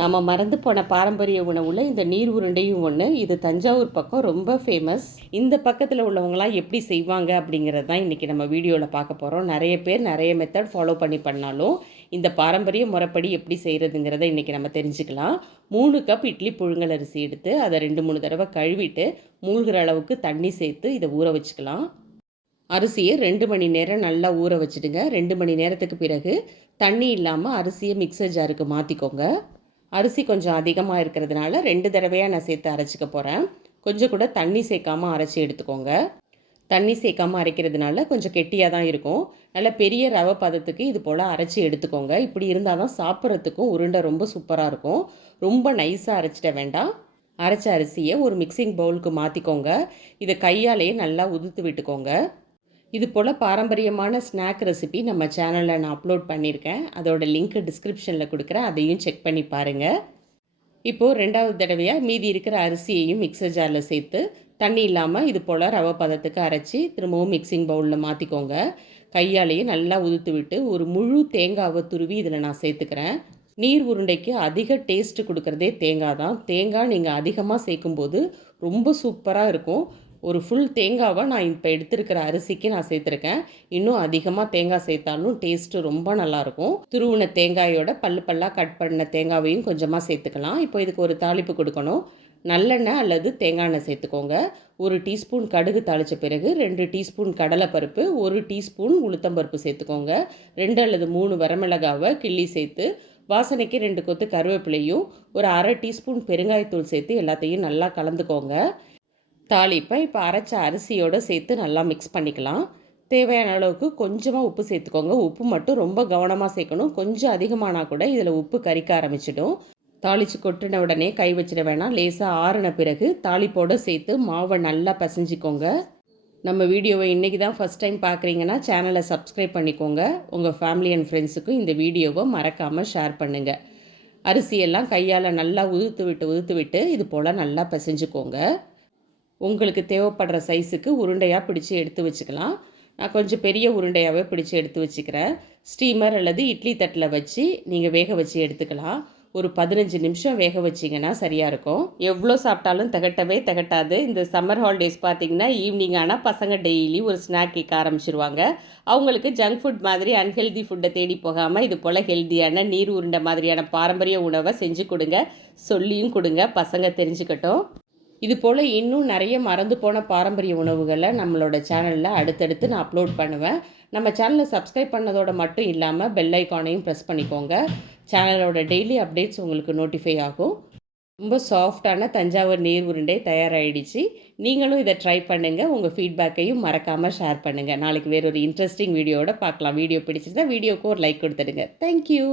நாம் மறந்து போன பாரம்பரிய உணவுல இந்த நீர் உருண்டையும் ஒன்று. இது தஞ்சாவூர் பக்கம் ரொம்ப ஃபேமஸ். இந்த பக்கத்தில் உள்ளவங்களாம் எப்படி செய்வாங்க அப்படிங்கிறது தான் இன்றைக்கி நம்ம வீடியோவில் பார்க்க போகிறோம். நிறைய பேர் நிறைய மெத்தட் ஃபாலோ பண்ணாலும் இந்த பாரம்பரிய முறைப்படி எப்படி செய்கிறதுங்கிறத இன்றைக்கி நம்ம தெரிஞ்சுக்கலாம். 3 கப் இட்லி புழுங்கல் அரிசி எடுத்து அதை 2-3 தடவை கழுவிட்டு மூழ்கிற அளவுக்கு தண்ணி சேர்த்து இதை ஊற வச்சுக்கலாம். அரிசியை 2 மணி நேரம் நல்லா ஊற வச்சுடுங்க. 2 மணி நேரத்துக்கு பிறகு தண்ணி இல்லாமல் அரிசியை மிக்சர் ஜாருக்கு மாற்றிக்கோங்க. அரிசி கொஞ்சம் அதிகமாக இருக்கிறதுனால 2 தடவையாக நான் சேர்த்து அரைச்சிக்க போகிறேன். கொஞ்சம் கூட தண்ணி சேர்க்காமல் அரைச்சி எடுத்துக்கோங்க. தண்ணி சேர்க்காமல் அரைக்கிறதுனால கொஞ்சம் கெட்டியாக தான் இருக்கும். நல்ல பெரிய ரவை பதத்துக்கு இது போல் அரைச்சி எடுத்துக்கோங்க. இப்படி இருந்தால் தான் சாப்பிட்றதுக்கும் உருண்டை ரொம்ப சூப்பராக இருக்கும். ரொம்ப நைஸாக அரைச்சிட வேண்டாம். அரைச்ச அரிசியை ஒரு மிக்சிங் பவுலுக்கு மாற்றிக்கோங்க. இதை கையாலேயே நல்லா உதுத்து விட்டுக்கோங்க. இது போல் பாரம்பரியமான ஸ்நாக் ரெசிபி நம்ம சேனலில் நான் அப்லோட் பண்ணியிருக்கேன். அதோட லிங்க் டிஸ்கிரிப்ஷனில் கொடுக்குறேன். அதையும் செக் பண்ணி பாருங்கள். இப்போது 2வது தடவையாக மீதி இருக்கிற அரிசியையும் மிக்சர் ஜாரில் சேர்த்து தண்ணி இல்லாமல் இது போல் ரவை பதத்துக்கு அரைச்சி திரும்பவும் மிக்சிங் பவுலில் மாற்றிக்கோங்க. கையாலேயே நல்லா உதுத்து விட்டு ஒரு முழு தேங்காவை துருவி இதில் நான் சேர்த்துக்கிறேன். நீர் உருண்டைக்கு அதிக டேஸ்ட்டு கொடுக்குறதே தேங்காய் தான். தேங்காய் நீங்கள் அதிகமாக சேர்க்கும்போது ரொம்ப சூப்பராக இருக்கும். ஒரு ஃபுல் தேங்காவை நான் இப்போ எடுத்துருக்கிற அரிசிக்கு நான் சேர்த்துருக்கேன். இன்னும் அதிகமாக தேங்காய் சேர்த்தாலும் டேஸ்ட்டு ரொம்ப நல்லாயிருக்கும். துருவின தேங்காயோட பல்லாக கட் பண்ண தேங்காவையும் கொஞ்சமாக சேர்த்துக்கலாம். இப்போ இதுக்கு ஒரு தாளிப்பு கொடுக்கணும். நல்லெண்ணெய் அல்லது தேங்காய் எண்ணெய் சேர்த்துக்கோங்க. 1 டீஸ்பூன் கடுகு தாளித்த பிறகு 2 டீஸ்பூன் கடலைப்பருப்பு, 1 டீஸ்பூன் உளுத்தம்பருப்பு சேர்த்துக்கோங்க. 2 அல்லது 3 வரமிளகாவை கிள்ளி சேர்த்து வாசனைக்கு 2 கொத்து கருவேப்பிலையும் ஒரு அரை டீஸ்பூன் பெருங்காயத்தூள் சேர்த்து எல்லாத்தையும் நல்லா கலந்துக்கோங்க. தாளிப்பை இப்போ அரைச்ச அரிசியோடு சேர்த்து நல்லா மிக்ஸ் பண்ணிக்கலாம். தேவையான அளவுக்கு கொஞ்சமாக உப்பு சேர்த்துக்கோங்க. உப்பு மட்டும் ரொம்ப கவனமாக சேர்க்கணும். கொஞ்சம் அதிகமானால் கூட இதில் உப்பு கரிக்க ஆரம்பிச்சிடும். தாளித்து கொட்டின உடனே கை வச்சிட வேணாம். லேசாக ஆறின பிறகு தாளிப்போடு சேர்த்து மாவை நல்லா பிசைஞ்சிக்கோங்க. நம்ம வீடியோவை இன்றைக்கி தான் ஃபஸ்ட் டைம் பார்க்குறீங்கன்னா சேனலை சப்ஸ்கிரைப் பண்ணிக்கோங்க. உங்கள் ஃபேமிலி அண்ட் ஃப்ரெண்ட்ஸுக்கும் இந்த வீடியோவை மறக்காமல் ஷேர் பண்ணுங்கள். அரிசியெல்லாம் கையால் நல்லா உதுத்து விட்டு இது போல் நல்லா பிசைஞ்சிக்கோங்க. உங்களுக்கு தேவைப்படுற சைஸுக்கு உருண்டையாக பிடிச்சி எடுத்து வச்சுக்கலாம். நான் கொஞ்சம் பெரிய உருண்டையாகவே பிடிச்சி எடுத்து வச்சுக்கிறேன். ஸ்டீமர் அல்லது இட்லி தட்டில் வச்சு நீங்கள் வேக வச்சு எடுத்துக்கலாம். ஒரு 15 நிமிஷம் வேக வச்சிங்கன்னா சரியாக இருக்கும். எவ்வளோ சாப்பிட்டாலும் திகட்டாது. இந்த சம்மர் ஹாலிடேஸ் பார்த்திங்கன்னா ஈவினிங் ஆனால் பசங்க டெய்லி ஒரு ஸ்நாக் கேட்க ஆரம்பிச்சிருவாங்க. அவங்களுக்கு ஜங்க் ஃபுட் மாதிரி அன்ஹெல்தி ஃபுட்டை தேடி போகாமல் இது போல் ஹெல்த்தியான நீர் உருண்டை மாதிரியான பாரம்பரிய உணவை செஞ்சு கொடுங்க. சொல்லியும் கொடுங்க, பசங்க தெரிஞ்சுக்கட்டும். இது போல் இன்னும் நிறைய மறந்து போன பாரம்பரிய உணவுகளை நம்மளோட சேனலில் அடுத்தடுத்து நான் அப்லோட் பண்ணுவேன். நம்ம சேனலை சப்ஸ்கிரைப் பண்ணதோடு மட்டும் இல்லாமல் பெல் ஐக்கானையும் ப்ரெஸ் பண்ணிக்கோங்க. சேனலோட டெய்லி அப்டேட்ஸ் உங்களுக்கு நோட்டிஃபை ஆகும். ரொம்ப சாஃப்டான தஞ்சாவூர் நீர் உருண்டை தயாராகிடுச்சு. நீங்களும் இதை ட்ரை பண்ணுங்கள். உங்கள் ஃபீட்பேக்கையும் மறக்காமல் ஷேர் பண்ணுங்கள். நாளைக்கு வேறொரு இன்ட்ரெஸ்டிங் வீடியோவோட பார்க்கலாம். வீடியோ பிடிச்சிருந்தா வீடியோவுக்கு ஒரு லைக் கொடுத்துடுங்க. தேங்க்யூ.